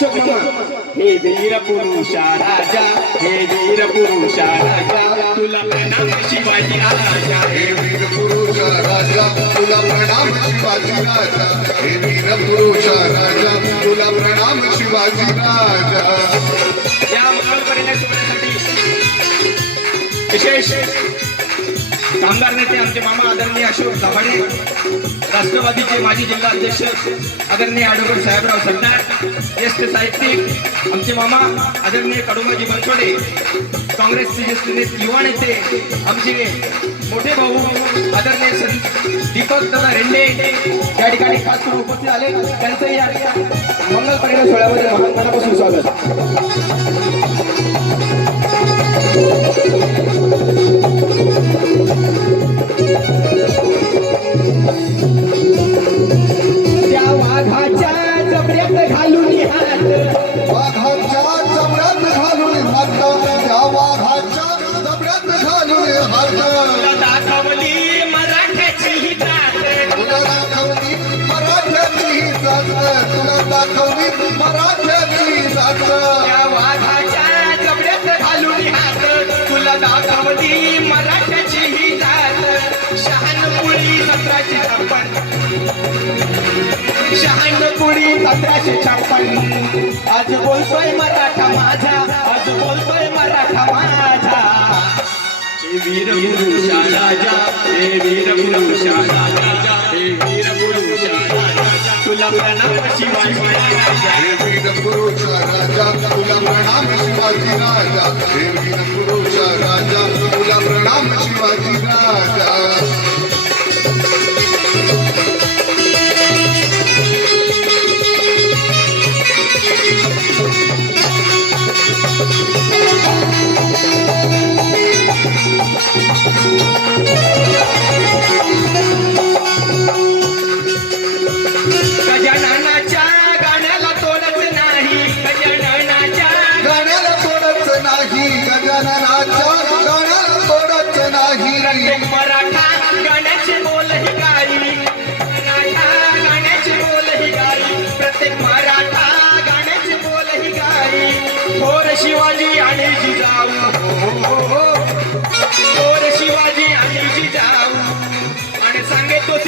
अशोक मामा हे वीर पुरुषा राजा, हे वीर पुरुषा राजा, तुला प्रणाम शिवाजी राजा, हे वीर पुरुषा राजा तुला प्रणाम शिवाजी राजा, हे वीर पुरुषा राजा तुला प्रणाम शिवाजी राजा. या मंगलपर्यंत सोहळ्यासाठी विशेष कामगार नेते आमचे मामा आदरणीय अशोक दाभाडे, राष्ट्रवादीचे माजी जिल्हाध्यक्ष आदरणीय ॲडव्होकेट साहेबराव सरदार, ज्येष्ठ साहित्यिक आमचे मामा आदरणीय कडुमाजी बनसोडे, काँग्रेसचे ज्येष्ठ नेते युवा नेते आमचे मोठे भाऊ आदरणीय दीपक दादा रेंडे या ठिकाणी खास करून उपस्थित आले. त्यांचंही या मंगलपर्यंत सोहळ्यामध्ये मनापासून स्वागत. त्या वाघाच्या जबड्यात घालून हात, वाघाच्या जबड्यात घालून हात, त्या वाघाच्या जबड्यात घालून हात. तुला दाखवली मराठ्याची ही जात, तुला दाखवली मराठ्याची जात, तुला दाखवली मराठ्याची जात. त्या वाघाच्या जबड्यात घालून हात, तुला दाखवली मराठ्याची ही जात. शहाणपुरी 1756, शहाणपुरी 1756, आज बोलतोय मराठा माझा, आज बोलतोय मराठा माझा. हे वीर पुरुषा राजा, हे वीर पुरुषा राजा, हे वीर पुरुषा राजा, तुला प्रणाम शिवाजी राजा. हे वीर पुरुषा राजा तुला प्रणाम शिवाजी राजा, हे वीर पुरुषा राजा तुला प्रणाम शिवाजी राजा. गजाननाच्या गाण्याला तोडच नाही, गजाननाच्या गाण्याला तोडच नाही, गजाननाच्या गाण्याला तोडच नाही. प्रत्येक मराठा गाण्याचे बोलही गाई, मराठा गाण्याचे बोलही गाई, प्रत्येक मराठा गाण्याचे बोलही गाई. थोर शिवाजी आणि जिजाऊ, थोर शिवाजी आणि जिजाऊ, आणि सांगे तो